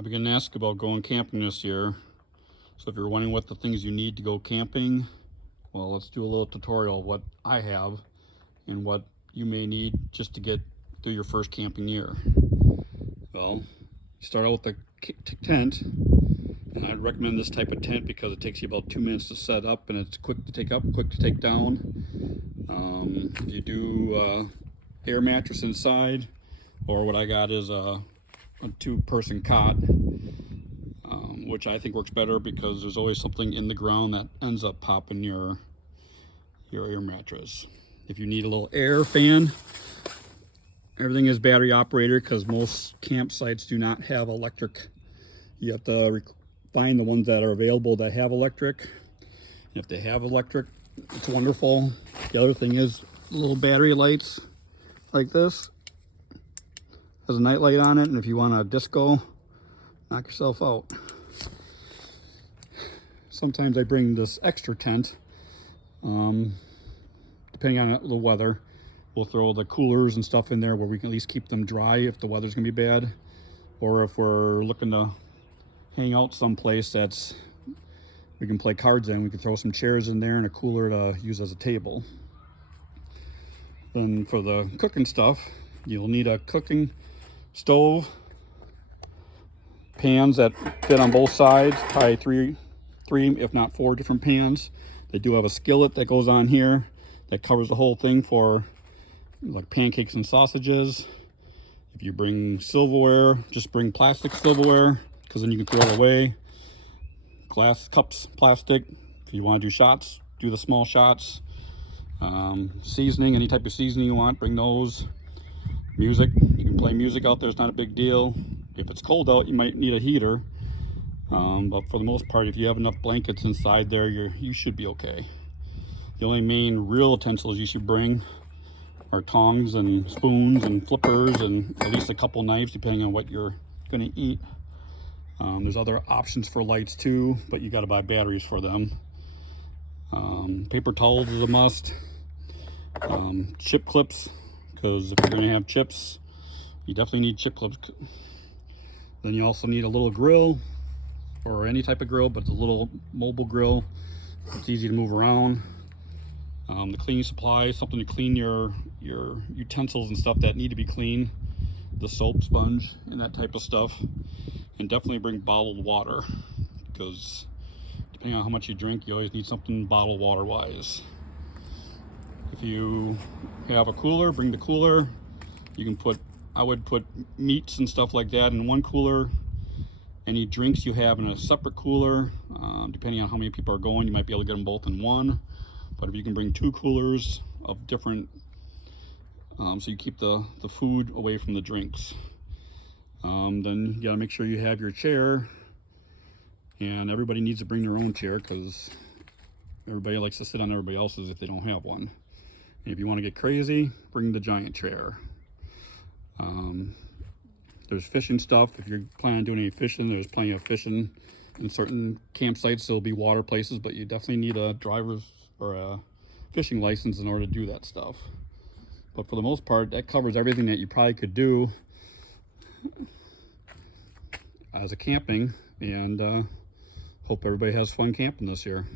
I've been asked about going camping this year. So if you're wondering what the things you need to go camping, well, let's do a little tutorial of what I have and what you may need just to get through your first camping year. Well, you start out with the tent, and I'd recommend this type of tent because it takes you about 2 minutes to set up, and it's quick to take up, quick to take down. If you do air mattress inside, or what I got is a 2-person cot, which I think works better because there's always something in the ground that ends up popping your air mattress. If you need a little air fan, everything is battery operated because most campsites do not have electric. You have to find the ones that are available that have electric. If they have electric, it's wonderful. The other thing is little battery lights like this. Has a night light on it, and if you want a disco, knock yourself out. Sometimes I bring this extra tent. Depending on the weather, we'll throw the coolers and stuff in there where we can at least keep them dry if the weather's gonna be bad, or if we're looking to hang out someplace that's we can play cards in, we can throw some chairs in there and a cooler to use as a table. Then for the cooking stuff, you'll need a cooking stove, pans that fit on both sides, probably three if not 4 different pans. They do have a skillet that goes on here that covers the whole thing for like pancakes and sausages. If you bring silverware, just bring plastic silverware because then you can throw it away. Glass cups, plastic. If you want to do shots, do the small shots. Seasoning, any type of seasoning you want, bring those. Music, you can play music out there, it's not a big deal. If it's cold out, you might need a heater. But for the most part, if you have enough blankets inside there, you should be okay. The only main real utensils you should bring are tongs and spoons and flippers and at least a couple knives depending on what you're going to eat. There's other options for lights too, but you got to buy batteries for them. Paper towels is a must. Chip clips, because if you're going to have chips, you definitely need chip clips. Then you also need a little grill, or any type of grill, but it's a little mobile grill. It's easy to move around. The cleaning supplies, something to clean your utensils and stuff that need to be cleaned. The soap, sponge, and that type of stuff. And definitely bring bottled water, because depending on how much you drink, you always need something bottled water wise. If you have a cooler, bring the cooler. You can I would put meats and stuff like that in one cooler. Any drinks you have in a separate cooler. Depending on how many people are going, you might be able to get them both in one. But if you can bring 2 coolers of different, so you keep the food away from the drinks. Then you gotta make sure you have your chair, and everybody needs to bring their own chair because everybody likes to sit on everybody else's if they don't have one. And if you want to get crazy, bring the giant chair. There's fishing stuff. If you're planning on doing any fishing, there's plenty of fishing in certain campsites. There'll be water places, but you definitely need a driver's or a fishing license in order to do that stuff. But for the most part, that covers everything that you probably could do as a camping, and hope everybody has fun camping this year.